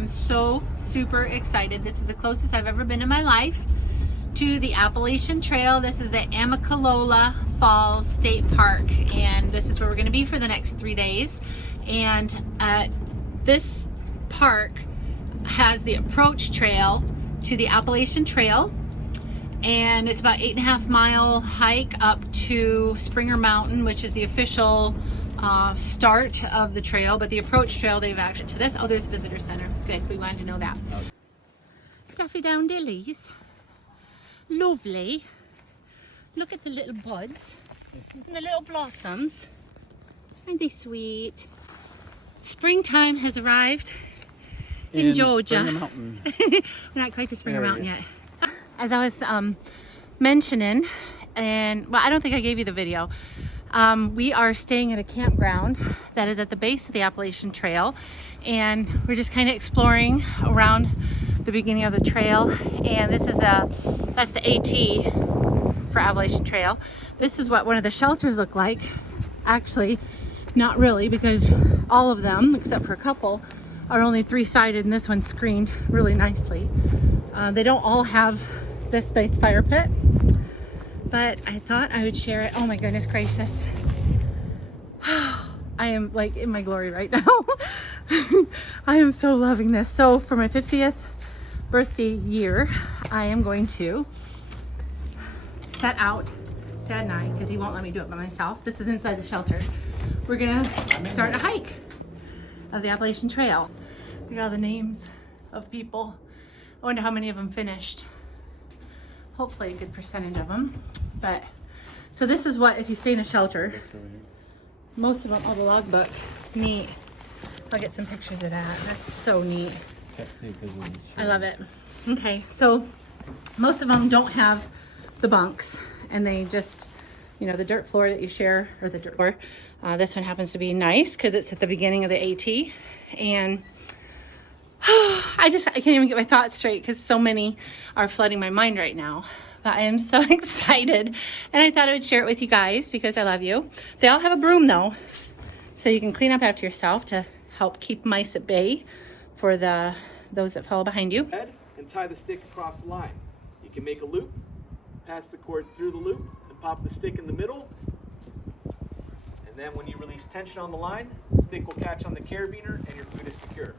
am so super excited. This is the closest I've ever been in my life to the Appalachian Trail. This is the Amicalola Falls State Park, and this is where we're going to be for the next 3 days. And this park has the approach trail to the Appalachian Trail, and it's about 8.5 mile hike up to Springer Mountain, which is the official start of the trail. But the approach trail, they've actually to this. Oh, there's a visitor center. Good, we wanted to know that. Daffy down dillies, lovely. Look at the little buds and the little blossoms. Aren't they sweet? Springtime has arrived in Georgia. Springer Mountain. We're not quite to Springer Mountain yet. As I was mentioning, and well, I don't think I gave you the video. We are staying at a campground that is at the base of the Appalachian Trail, and we're just kind of exploring around the beginning of the trail. And this is that's the AT for Appalachian Trail. This is what one of the shelters look like. Actually, not really, because all of them, except for a couple, are only 3-sided, and this one's screened really nicely. They don't all have this nice fire pit, but I thought I would share it. Oh my goodness gracious. I am like in my glory right now. I am so loving this. So for my 50th birthday year, I am going to set out, Dad and I, because he won't let me do it by myself. This is inside the shelter. We're gonna start a hike of the Appalachian Trail. We got all the names of people. I wonder how many of them finished. Hopefully a good percentage of them. But so this is what, if you stay in a shelter, most of them, oh, the logbook, neat. I'll get some pictures of that. That's so neat. I love it. Okay, so most of them don't have the bunks, and they just, you know, the dirt floor that you share, or the dirt floor. This one happens to be nice because it's at the beginning of the AT, and I can't even get my thoughts straight because so many are flooding my mind right now. But I am so excited, and I thought I would share it with you guys because I love you. They all have a broom though, so you can clean up after yourself to help keep mice at bay for those that follow behind you. And tie the stick across the line. You can make a loop, pass the cord through the loop, and pop the stick in the middle. And then when you release tension on the line, the stick will catch on the carabiner and your food is secure.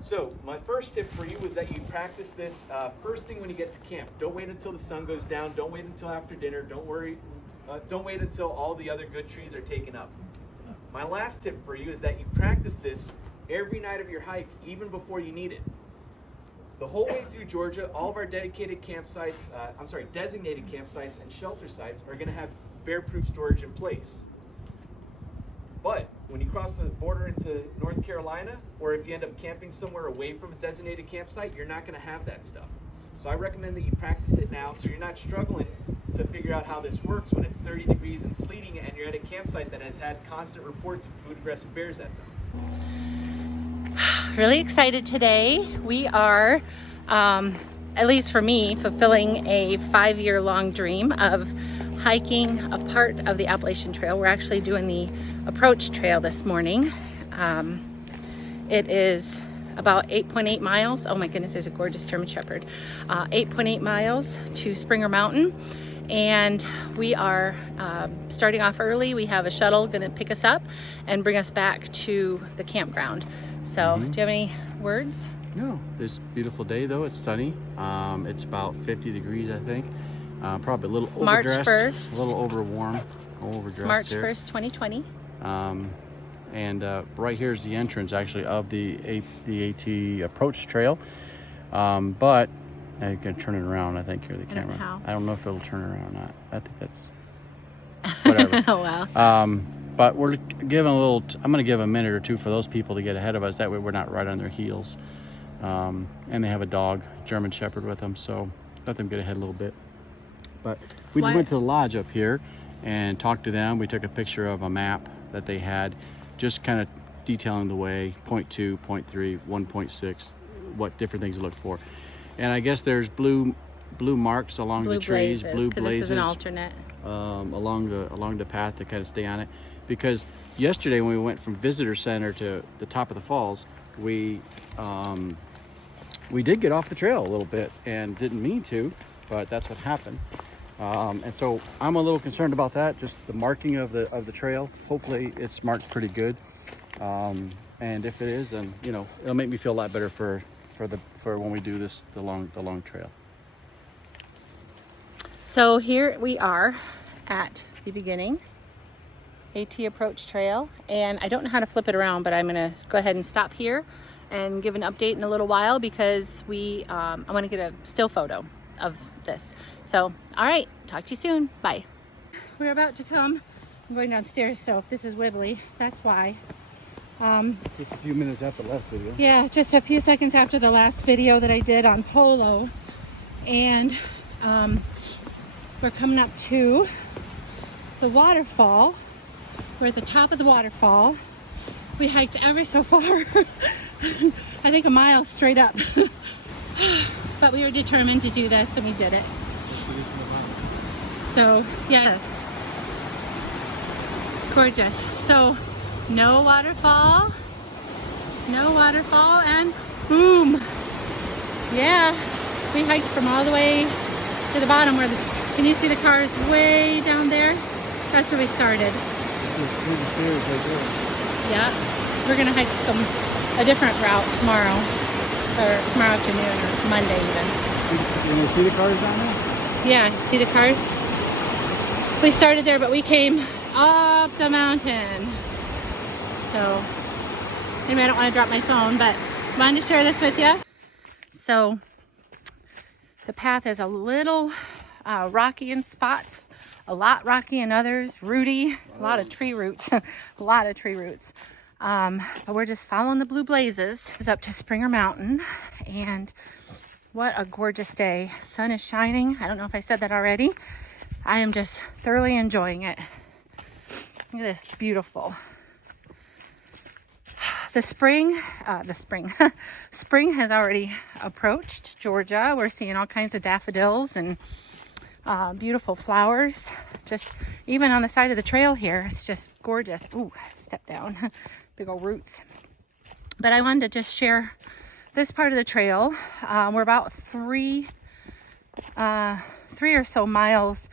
So my first tip for you was that you practice this first thing when you get to camp. Don't wait until the sun goes down. Don't wait until after dinner. Don't wait until all the other good trees are taken up. My last tip for you is that you practice this every night of your hike, even before you need it. The whole way through Georgia, all of our dedicated campsites, designated campsites and shelter sites are going to have bear-proof storage in place. But when you cross the border into North Carolina, or if you end up camping somewhere away from a designated campsite, you're not going to have that stuff. So I recommend that you practice it now so you're not struggling to figure out how this works when it's 30 degrees and sleeting and you're at a campsite that has had constant reports of food-aggressive bears at them. Really excited today. We are, at least for me, fulfilling a 5-year-long dream of hiking a part of the Appalachian Trail. We're actually doing the approach trail this morning. It is about 8.8 miles. Oh my goodness, there's a gorgeous German Shepherd. 8.8 miles to Springer Mountain. And we are starting off early. We have a shuttle gonna pick us up and bring us back to the campground. So, do you have any words? No. This beautiful day though, it's sunny. It's about 50 degrees, I think. Probably a little overdressed. March 1st. A little overwarm, overdressed March here. 1st, 2020. And right here is the entrance actually of the AT approach trail. But now you can turn it around, I think, here, the camera. I don't know if it'll turn around or not. I think that's whatever. Oh, wow. But we're giving I'm going to give a minute or two for those people to get ahead of us. That way we're not right on their heels. And they have a dog, German Shepherd, with them, so let them get ahead a little bit. But we just went to the lodge up here and talked to them. We took a picture of a map that they had, just kind of detailing the way, 0.2, 0.3, 1.6, what different things to look for. And I guess there's blue marks along the trees, blue blazes. This is an alternate. along the path to kind of stay on it. Because yesterday when we went from visitor center to the top of the falls, we did get off the trail a little bit and didn't mean to, but that's what happened. And so I'm a little concerned about that, just the marking of the trail. Hopefully it's marked pretty good. And if it is, then, you know, it'll make me feel a lot better for when we do this, the long trail. So here we are at the beginning, AT Approach Trail, and I don't know how to flip it around, but I'm gonna go ahead and stop here and give an update in a little while because I want to get a still photo of this. So, all right, talk to you soon. Bye. We're about to come. I'm going downstairs, so if this is wibbly, that's why. Just a few minutes after the last video. Yeah, just a few seconds after the last video that I did on Polo, and we're coming up to the waterfall. We're at the top of the waterfall. We hiked ever so far. I think a mile straight up. But we were determined to do this, and we did it. So, yes. Gorgeous. So, no waterfall, and boom. Yeah, we hiked from all the way to the bottom where can you see the cars way down there? That's where we started. Yeah, we're gonna hike a different route tomorrow, or tomorrow afternoon, or Monday even. You see the cars down there? Yeah, see the cars? We started there, but we came up the mountain. So, anyway, I don't want to drop my phone, but I wanted to share this with you. So, the path is a little rocky in spots, a lot rocky in others, rooty, a lot of tree roots, a lot of tree roots. But we're just following the blue blazes. It's up to Springer Mountain, and what a gorgeous day. Sun is shining. I don't know if I said that already. I am just thoroughly enjoying it. Look at this, it's beautiful. Spring has already approached Georgia. We're seeing all kinds of daffodils and beautiful flowers. Just even on the side of the trail here, it's just gorgeous. Ooh, step down, big old roots. But I wanted to just share this part of the trail. We're about three or so miles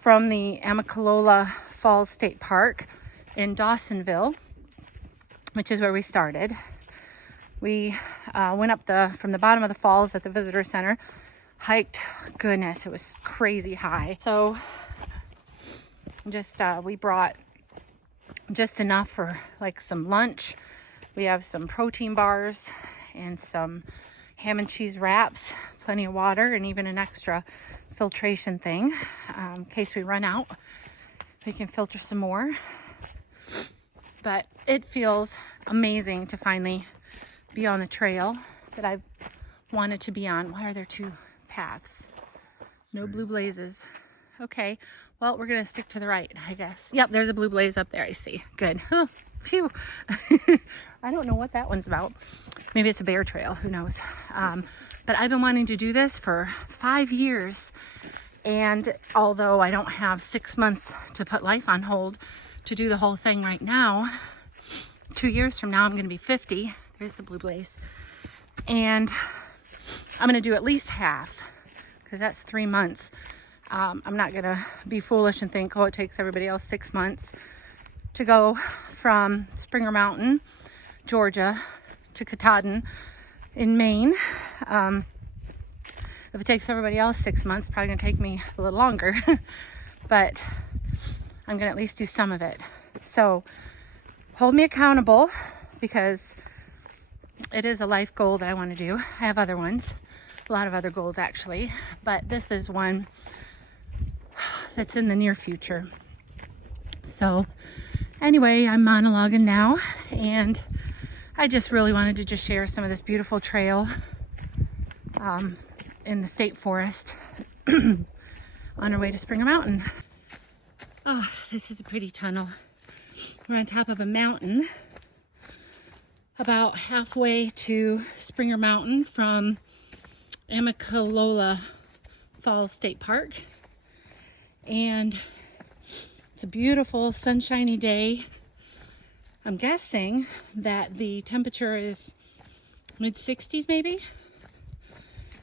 from the Amicalola Falls State Park in Dawsonville, which is where we started. We went up from the bottom of the falls at the visitor center, hiked, goodness, it was crazy high. So just we brought just enough for like some lunch. We have some protein bars and some ham and cheese wraps, plenty of water, and even an extra filtration thing in case we run out. We can filter some more. But it feels amazing to finally be on the trail that I've wanted to be on. Why are there two paths? No blue blazes. Okay, well, we're gonna stick to the right, I guess. Yep, there's a blue blaze up there, I see. Good. Oh, phew. I don't know what that one's about. Maybe it's a bear trail, who knows. But I've been wanting to do this for 5 years. And although I don't have 6 months to put life on hold to do the whole thing right now, 2 years from now, I'm gonna be 50. There's the blue blaze. And I'm gonna do at least half, because that's 3 months. I'm not gonna be foolish and think, oh, it takes everybody else 6 months to go from Springer Mountain, Georgia, to Katahdin in Maine. If it takes everybody else 6 months, it's probably gonna take me a little longer. But I'm gonna at least do some of it. So hold me accountable, because it is a life goal that I want to do. I have other ones, a lot of other goals actually, but this is one that's in the near future. So anyway, I'm monologuing now, and I just really wanted to just share some of this beautiful trail in the state forest on our way to Springer Mountain. Oh, this is a pretty tunnel. We're on top of a mountain, about halfway to Springer Mountain from Amicalola Falls State Park. And It's a beautiful sunshiny day. I'm guessing that the temperature is mid-60s maybe.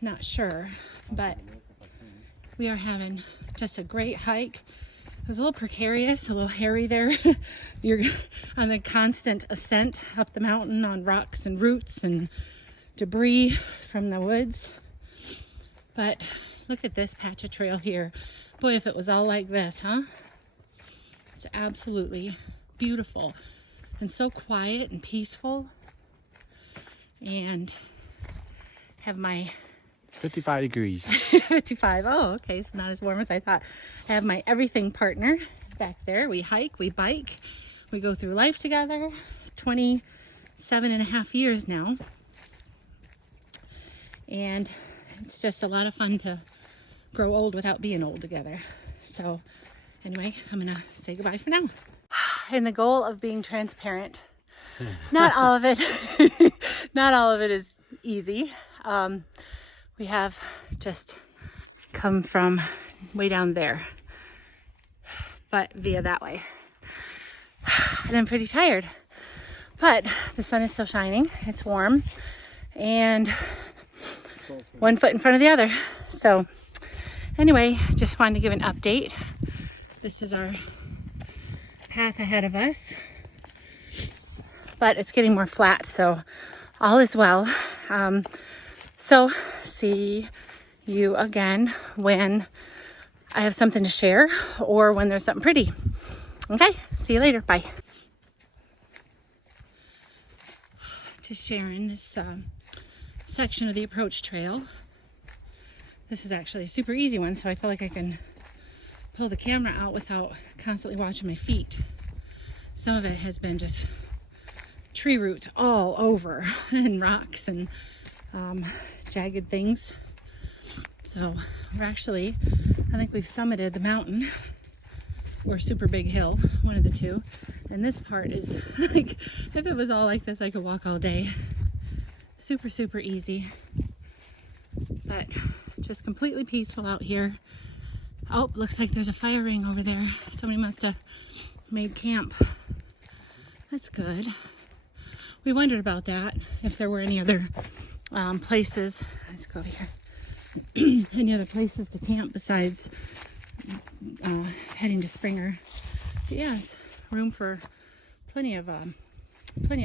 Not sure, but we are having just a great hike. It was a little precarious, a little hairy there. You're on a constant ascent up the mountain on rocks and roots and debris from the woods. But look at this patch of trail here. Boy, if it was all like this, huh? It's absolutely beautiful and so quiet and peaceful. And have my 55 degrees. 55. Oh, okay. It's not as warm as I thought. I have my everything partner back there. We hike, we bike, we go through life together. 27 and a half years now. And it's just a lot of fun to grow old without being old together. So anyway, I'm gonna say goodbye for now. In the goal of being transparent, not all of it, not all of it is easy. We have just come from way down there, but via that way. And I'm pretty tired, but the sun is still shining. It's warm and one foot in front of the other. So anyway, just wanted to give an update. This is our path ahead of us, but it's getting more flat, so all is well. So see you again when I have something to share or when there's something pretty. Okay, see you later. Bye. Just sharing this section of the approach trail. This is actually a super easy one, so I feel like I can pull the camera out without constantly watching my feet. Some of it has been just tree roots all over and rocks and jagged things. So we're actually, I think we've summited the mountain or super big hill, one of the two. And this part is like, if it was all like this, I could walk all day. Super, super easy, but just completely peaceful out here. Oh, looks like there's a fire ring over there. Somebody must have made camp. That's good. We wondered about that, if there were any other places. Let's go over here. Any other places to camp besides heading to Springer. But yeah, it's room for plenty of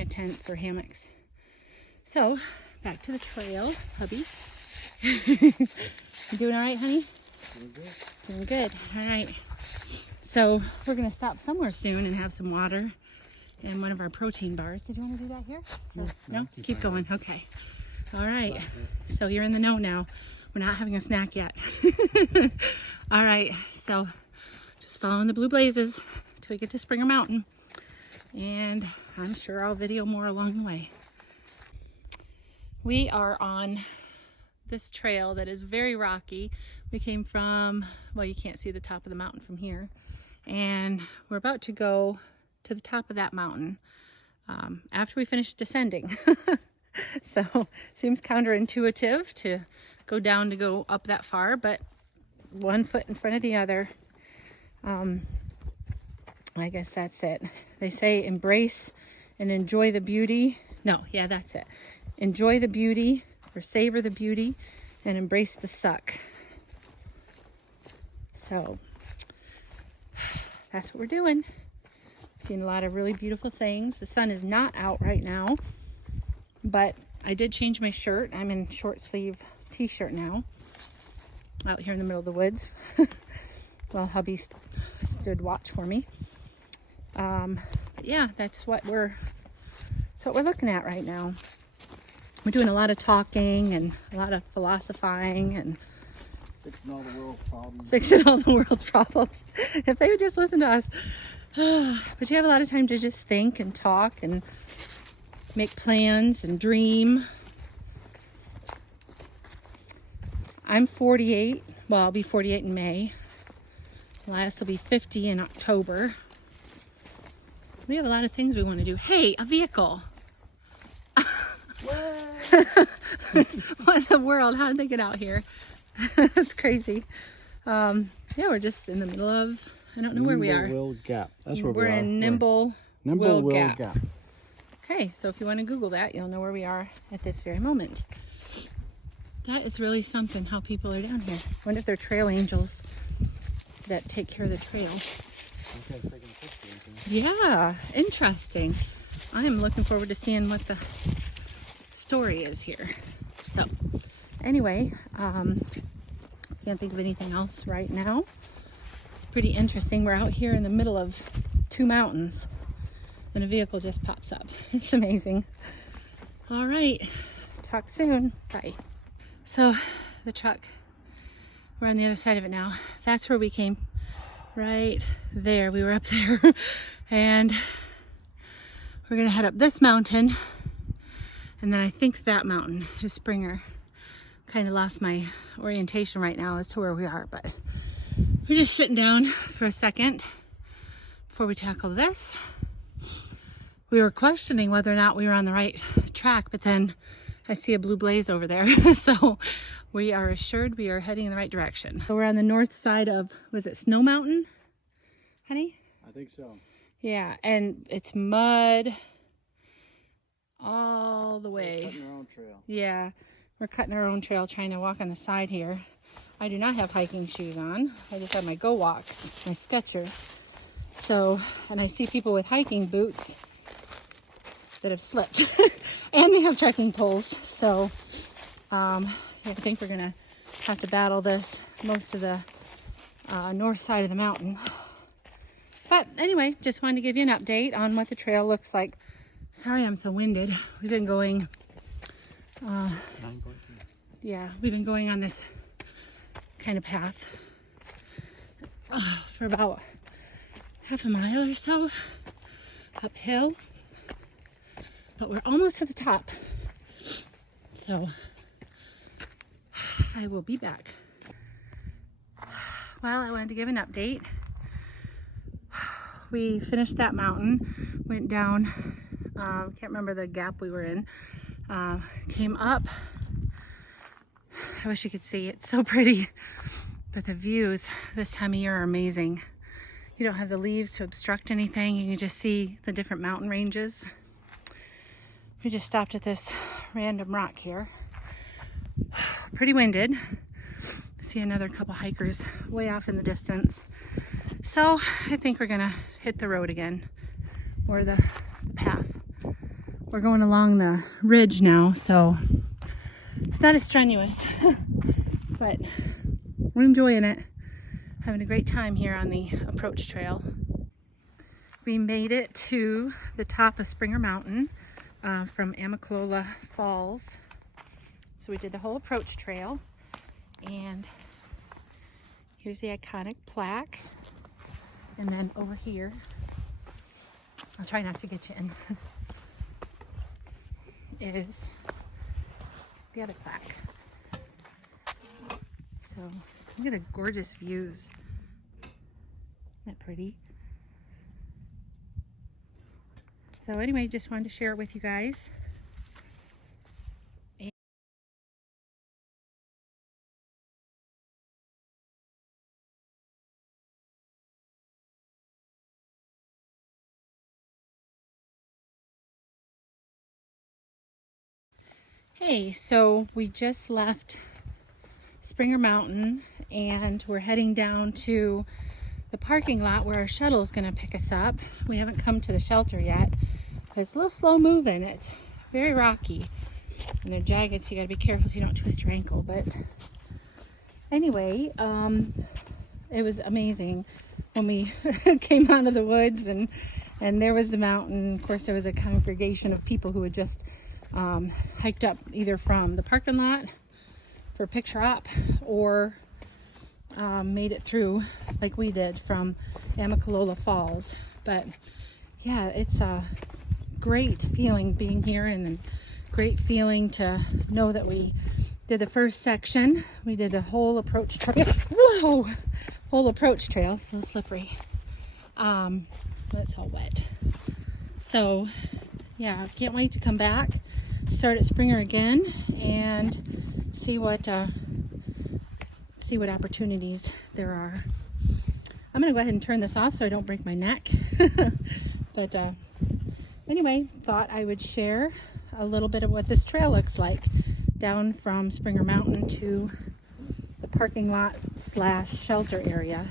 tents or hammocks. So back to the trail, hubby. You doing all right, honey? Doing good. Doing good. All right. So we're gonna stop somewhere soon and have some water and one of our protein bars. Did you want to do that here? No? Keep going. Okay. All right. So you're in the know now. We're not having a snack yet. All right. So just following the blue blazes till we get to Springer Mountain. And I'm sure I'll video more along the way. We are on this trail that is very rocky. We came from, well, you can't see the top of the mountain from here. And we're about to go to the top of that mountain after we finish descending. So seems counterintuitive to go down to go up that far, but one foot in front of the other. I guess that's it. They say embrace and enjoy the beauty. No, yeah, that's it. Enjoy the beauty or savor the beauty and embrace the suck. So that's what we're doing. I've seen a lot of really beautiful things. The sun is not out right now, but I did change my shirt. I'm in short sleeve t-shirt now, out here in the middle of the woods. Well, hubby stood watch for me. But yeah, that's what we're looking at right now. We're doing a lot of talking and a lot of philosophizing and Fixing all the world's problems. Fixing all the world's problems. If they would just listen to us. But you have a lot of time to just think and talk and make plans and dream. I'm 48. Well, I'll be 48 in May. Elias will be 50 in October. We have a lot of things we want to do. Hey, a vehicle. What in the world? How did they get out here? That's crazy. Yeah, we're just in the middle of I don't know where we are. Will Gap. That's where we We're are. in Nimble Will Gap. Gap. Okay, so if you want to Google that, you'll know where we are at this very moment. That is really something, how people are down here. I wonder if they're trail angels that take care of the trail. Okay, taking a picture. Yeah, interesting. I am looking forward to seeing what the story is here. So, anyway, can't think of anything else right now. It's pretty interesting. We're out here in the middle of 2 mountains, and a vehicle just pops up. It's amazing. All right, talk soon. Bye. So, the truck, we're on the other side of it now. That's where we came. Right there, we were up there. And we're gonna head up this mountain, and then I think that mountain is Springer. Kind of lost my orientation right now as to where we are, but we're just sitting down for a second before we tackle this. We were questioning whether or not we were on the right track, but then I see a blue blaze over there. So we are assured we are heading in the right direction. So we're on the north side of, was it Snow Mountain, honey? I think so. Yeah, and it's mud all the way. We're cutting our own trail. Yeah, we're cutting our own trail, trying to walk on the side here. I do not have hiking shoes on. I just have my Go Walks, my Skechers. So, and I see people with hiking boots that have slipped. And they have trekking poles. So, I think we're gonna have to battle this most of the north side of the mountain. But anyway, just wanted to give you an update on what the trail looks like. Sorry I'm so winded. We've been going, 9.2. yeah, we've been going on this kind of path for about half a mile or so uphill. But we're almost to the top. So I will be back. Well, I wanted to give an update. We finished that mountain, went down, can't remember the gap we were in, came up. I wish you could see, it's so pretty. But the views this time of year are amazing. You don't have the leaves to obstruct anything. You can just see the different mountain ranges. We just stopped at this random rock here. Pretty winded. See another couple hikers way off in the distance. So I think we're gonna hit the road again, or the path. We're going along the ridge now, so it's not as strenuous, but we're enjoying it. Having a great time here on the approach trail. We made it to the top of Springer Mountain from Amicalola Falls. So we did the whole approach trail, and here's the iconic plaque. And then over here, I'll try not to get you in, is the other plaque. So look at the gorgeous views. Isn't that pretty? So anyway, just wanted to share it with you guys. Hey, so we just left Springer Mountain and we're heading down to the parking lot where our shuttle is going to pick us up. We haven't come to the shelter yet, but it's a little slow moving. It's very rocky and they're jagged, so you got to be careful so you don't twist your ankle. But anyway, it was amazing when we came out of the woods and there was the mountain. Of course, there was a congregation of people who had just hiked up either from the parking lot for a picture op or made it through like we did from Amicalola Falls. But yeah, it's a great feeling being here, and a great feeling to know that we did the first section. We did the whole approach trail. Whoa! Whole approach trail, so slippery. It's all wet. So yeah, can't wait to come back, start at Springer again, and see what opportunities there are. I'm gonna go ahead and turn this off so I don't break my neck. But anyway, thought I would share a little bit of what this trail looks like down from Springer Mountain to the parking lot / shelter area.